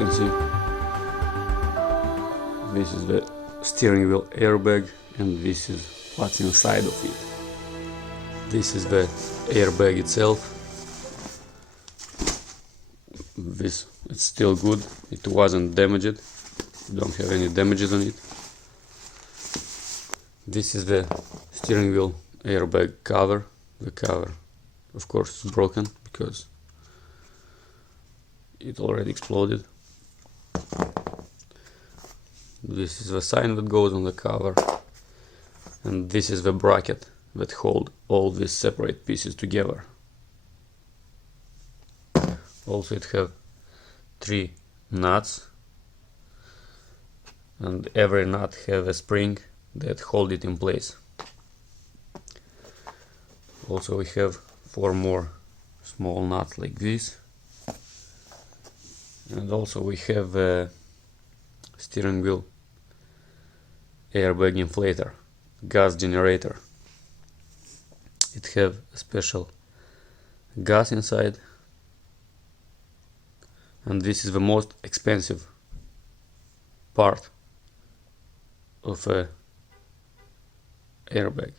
can see, this is the steering wheel airbag, and this is what's inside of it. This is the airbag itself. This, it's still good, it wasn't damaged, don't have any damages on it. This is the steering wheel airbag cover. The cover, of course, is broken because it already exploded. This is the sign that goes on the cover, and this is the bracket that hold all these separate pieces together. Also, it have 3 nuts, and every nut have a spring that hold it in place. Also, we have 4 more small nuts like this, and also we have a steering wheel airbag inflator, gas generator. It have a special gas inside, and this is the most expensive part of a airbag.